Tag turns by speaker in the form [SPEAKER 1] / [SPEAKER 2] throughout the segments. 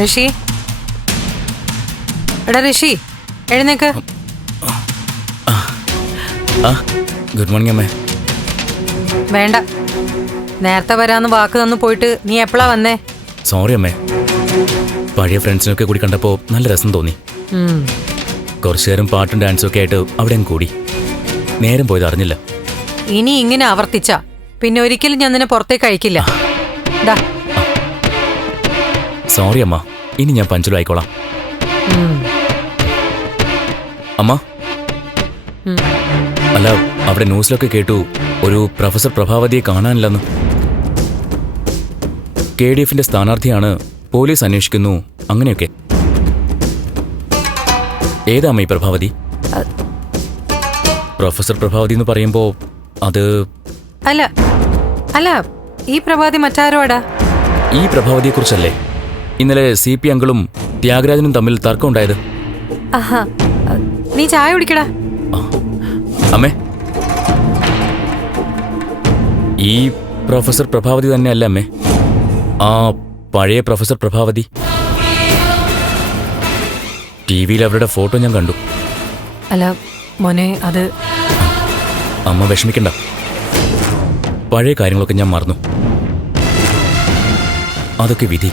[SPEAKER 1] ഋഷി? എടാ ഋഷി എഴുന്നേക്ക്.
[SPEAKER 2] Good morning അമ്മേ.
[SPEAKER 1] വേണ്ട. നേരത്തെ വരാന്ന് വാക്ക് തന്നു പോയിട്ട് നീ എപ്പോഴാ വന്നേ?
[SPEAKER 2] സോറി അമ്മേ. പഴയ ഫ്രണ്ട്സിനൊക്കെ കൂടി കണ്ടപ്പോൾ നല്ല രസം തോന്നി.
[SPEAKER 1] ഉം,
[SPEAKER 2] കുറച്ചു നേരം പാട്ടും ഡാൻസും ഒക്കെ ആയിട്ട് അവിടെ അങ്ങ് കൂടി. നേരം പോയത് അറിഞ്ഞില്ല.
[SPEAKER 1] ഇനി ഇങ്ങനെ ആവർത്തിച്ച. പിന്നെ ഒരിക്കലും ഞാൻ നിന്നെ പുറത്തേക്ക് അയക്കില്ല. ദാ
[SPEAKER 2] സോറി അമ്മ. ഇനി ഞാൻ പഞ്ചലു ആയിക്കോളാം. അമ്മ. അല്ല അവിടെ ന്യൂസിലൊക്കെ കേട്ടു ഒരു പ്രൊഫസർ പ്രഭാവതിയെ കാണാനില്ലെന്ന്. കെ ഡി എഫിന്റെ സ്ഥാനാർത്ഥിയാണ് പോലീസ് അന്വേഷിക്കുന്നു അങ്ങനെയൊക്കെ. ഏതാ അമ്മ ഈ പ്രഭാവതി? പ്രൊഫസർ പ്രഭാവതി എന്ന് പറയുമ്പോ അത്
[SPEAKER 1] അല്ല അല്ല ഈ പ്രഭാതി മറ്റാരോടാ?
[SPEAKER 2] ഈ പ്രഭാവതിയെക്കുറിച്ചല്ലേ? ഇന്നലെ സി പി അങ്കിളും ത്യാഗരാജനും തമ്മിൽ തർക്കമുണ്ടായത്.
[SPEAKER 1] ആഹാ നീ ചായ കുടിക്കടാ.
[SPEAKER 2] അമ്മേ. ഈ പ്രൊഫസർ പ്രഭാവതി തന്നെയല്ല അമ്മേ? ആ പഴയ പ്രൊഫസർ പ്രഭാവതി. ടി വിയിൽ അവരുടെ ഫോട്ടോ ഞാൻ കണ്ടു.
[SPEAKER 1] അല്ല മോനെ അത്
[SPEAKER 2] അമ്മ വിഷമിക്കണ്ട. പഴയ കാര്യങ്ങളൊക്കെ ഞാൻ മറന്നു. അതൊക്കെ വിധി.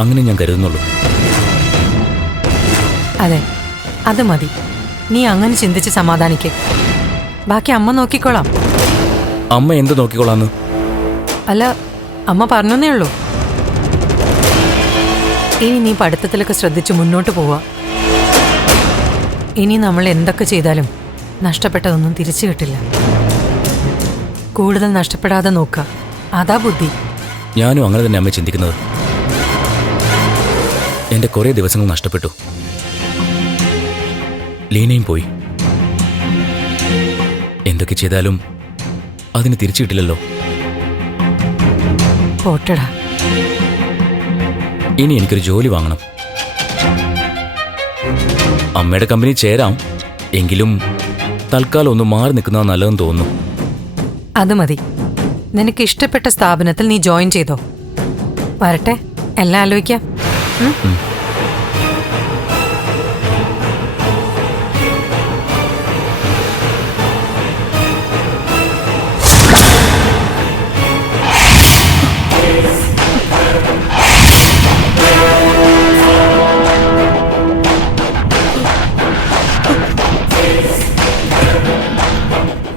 [SPEAKER 2] അങ്ങനെ ഞാൻ കരുതുന്നുള്ളൂ.
[SPEAKER 1] അതെ അത് മതി. നീ അങ്ങനെ ചിന്തിച്ച് സമാധാനിക്കേ. ബാക്കി അമ്മ നോക്കിക്കോളാം.
[SPEAKER 2] അമ്മ എന്ത് നോക്കിക്കോളാന്ന്?
[SPEAKER 1] അല്ല അമ്മ പറഞ്ഞേ ഉള്ളൂ. ഇനി നീ പഠിത്തത്തിലൊക്കെ ശ്രദ്ധിച്ച് മുന്നോട്ട് പോവാ. ഇനി നമ്മൾ എന്തൊക്കെ ചെയ്താലും നഷ്ടപ്പെട്ടതൊന്നും തിരിച്ചു കിട്ടില്ല. കൂടുതൽ നഷ്ടപ്പെടാതെ നോക്കുക അതാ ബുദ്ധി.
[SPEAKER 2] ഞാനും അങ്ങനെ തന്നെ അമ്മ ചിന്തിക്കുന്നത്. എന്റെ കുറേ ദിവസങ്ങൾ നഷ്ടപ്പെട്ടു. ലീനയും പോയി. എന്തൊക്കെ ചെയ്താലും അതിന് തിരിച്ചു കിട്ടില്ലല്ലോ
[SPEAKER 1] പോട്ടടാ.
[SPEAKER 2] ഇനി എനിക്കൊരു ജോലി വാങ്ങണം. അമ്മയുടെ കമ്പനി ചേരാം. എങ്കിലും തൽക്കാലം ഒന്ന് മാറി നിൽക്കുന്നത് നല്ലതെന്ന് തോന്നുന്നു.
[SPEAKER 1] അത് മതി. നിനക്ക് ഇഷ്ടപ്പെട്ട സ്ഥാപനത്തിൽ നീ ജോയിൻ ചെയ്തോ. വരട്ടെ. എല്ലാം ആലോചിക്കാം?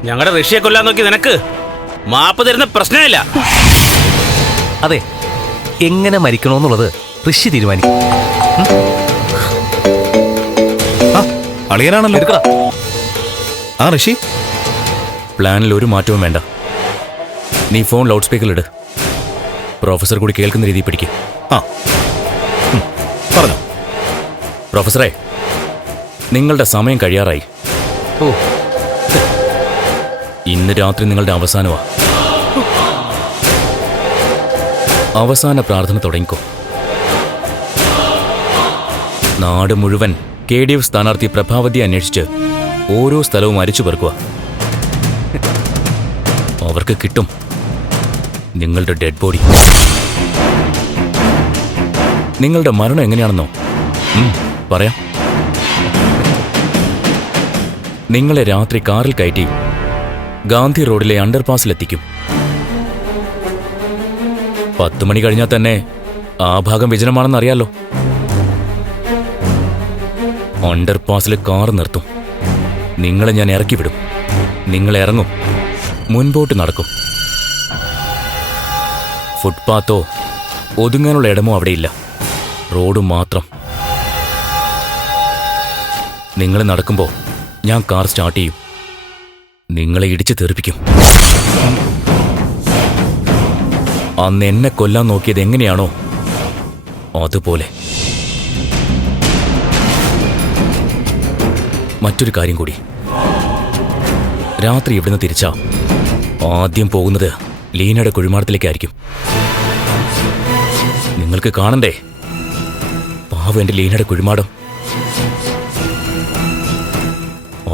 [SPEAKER 3] ഞങ്ങളുടെ ഋഷിയെ കൊല്ലാൻ നോക്കി നിനക്ക്. മാപ്പ് തരുന്ന പ്രശ്നമില്ല.
[SPEAKER 4] അതെ എങ്ങനെ മരിക്കണമെന്നുള്ളത് ഋഷി തീരുമാനിക്കും.
[SPEAKER 5] അളിയനാണല്ലോ.
[SPEAKER 4] എടുക്കടാ.
[SPEAKER 5] ആ ഋഷി.
[SPEAKER 2] പ്ലാനിൽ ഒരു മാറ്റവും വേണ്ട. നീ ഫോൺ ലൗഡ് സ്പീക്കറിലിട് പ്രൊഫസർ കൂടി കേൾക്കുന്ന രീതിയിൽ പിടിക്കും.
[SPEAKER 5] ആ. പറഞ്ഞു.
[SPEAKER 2] പ്രൊഫസറെ നിങ്ങളുടെ സമയം കഴിയാറായി.
[SPEAKER 4] ഓ.
[SPEAKER 2] ഇന്ന് രാത്രി നിങ്ങളുടെ അവസാനമാണ് അവസാന പ്രാർത്ഥന തുടങ്ങിക്കോ. നാട് മുഴുവൻ കെ ഡി എഫ് സ്ഥാനാർത്ഥി പ്രഭാവതി അന്വേഷിച്ച് ഓരോ സ്ഥലവും അരിച്ചു പെറുക്കുക. അവർക്ക് കിട്ടും നിങ്ങളുടെ ഡെഡ് ബോഡി. നിങ്ങളുടെ മരണം എങ്ങനെയാണെന്നോ? പറയാം. നിങ്ങളെ രാത്രി കാറിൽ കയറ്റി ഗാന്ധി റോഡിലെ അണ്ടർപാസിലെത്തിക്കും. പത്ത് മണി കഴിഞ്ഞാൽ തന്നെ ആ ഭാഗം വിജനമാണെന്ന് അറിയാലോ അണ്ടർപാസിൽ കാർ നിർത്തും. നിങ്ങളെ ഞാൻ ഇറക്കി വിടും. നിങ്ങൾ ഇറങ്ങും. മുൻപോട്ട് നടക്കും. ഫുട്പാത്തോ ഒതുങ്ങാനുള്ള ഇടമോ അവിടെയില്ല. റോഡ് മാത്രം. നിങ്ങൾ നടക്കുമ്പോൾ ഞാൻ കാർ സ്റ്റാർട്ട് ചെയ്യും. നിങ്ങളെ ഇടിച്ചു തെറിപ്പിക്കും. അന്ന് എന്നെ കൊല്ലാൻ നോക്കിയത് എങ്ങനെയാണോ? അതുപോലെ. മറ്റൊരു കാര്യം കൂടി. രാത്രി ഇവിടുന്ന് തിരിച്ചാ. ആദ്യം പോകുന്നത് ലീനയുടെ കുഴിമാടത്തിലേക്കായിരിക്കും. നിങ്ങൾക്ക് കാണണ്ടേ? പാവം എന്റെ ലീനയുടെ കുഴിമാടം.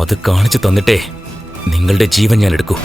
[SPEAKER 2] അത് കാണിച്ചു തന്നിട്ടേ നിങ്ങളുടെ ജീവൻ ഞാൻ എടുക്കൂ.